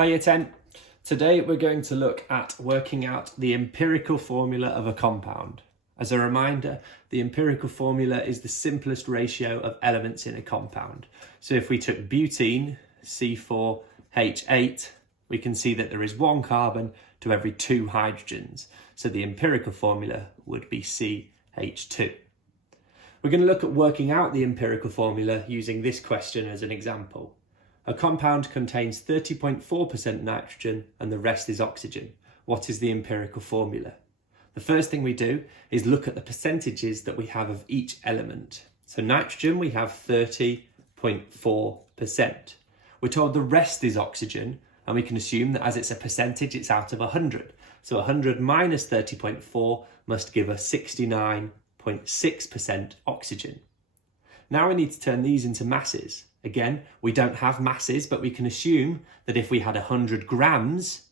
Hi Year 10. Today we're going to look at working out the empirical formula of a compound. As a reminder, the empirical formula is the simplest ratio of elements in a compound. So if we took butene, C4H8, we can see that there is one carbon to every two hydrogens. So the empirical formula would be CH2. We're going to look at working out the empirical formula using this question as an example. A compound contains 30.4% nitrogen and the rest is oxygen. What is the empirical formula? The first thing we do is look at the percentages that we have of each element. So nitrogen, we have 30.4%. We're told the rest is oxygen, and we can assume that as it's a percentage, it's out of 100. So 100 minus 30.4 must give us 69.6% oxygen. Now we need to turn these into masses. Again, we don't have masses, but we can assume that if we had 100 grams,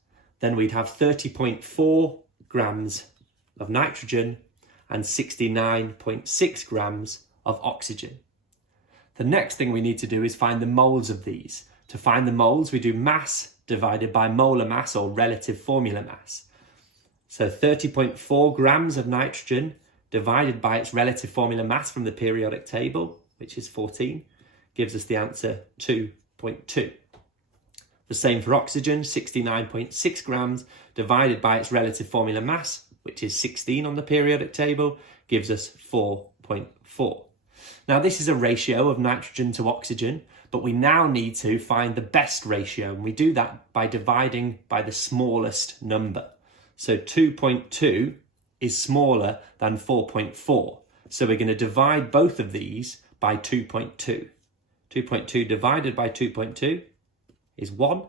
then we'd have 30.4 grams of nitrogen and 69.6 grams of oxygen. The next thing we need to do is find the moles of these. To find the moles, we do mass divided by molar mass or relative formula mass. So 30.4 grams of nitrogen divided by its relative formula mass from the periodic table, which is 14, gives us the answer 2.2. The same for oxygen, 69.6 grams divided by its relative formula mass, which is 16 on the periodic table, gives us 4.4. Now this is a ratio of nitrogen to oxygen, but we now need to find the best ratio, and we do that by dividing by the smallest number. So 2.2 is smaller than 4.4. So we're going to divide both of these by 2.2. 2.2 divided by 2.2 is 1.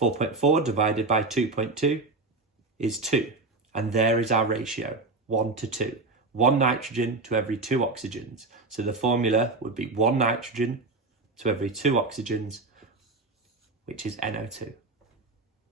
4.4 divided by 2.2 is 2. And there is our ratio, 1 to 2. 1 nitrogen to every 2 oxygens. So the formula would be 1 nitrogen to every 2 oxygens, which is NO2.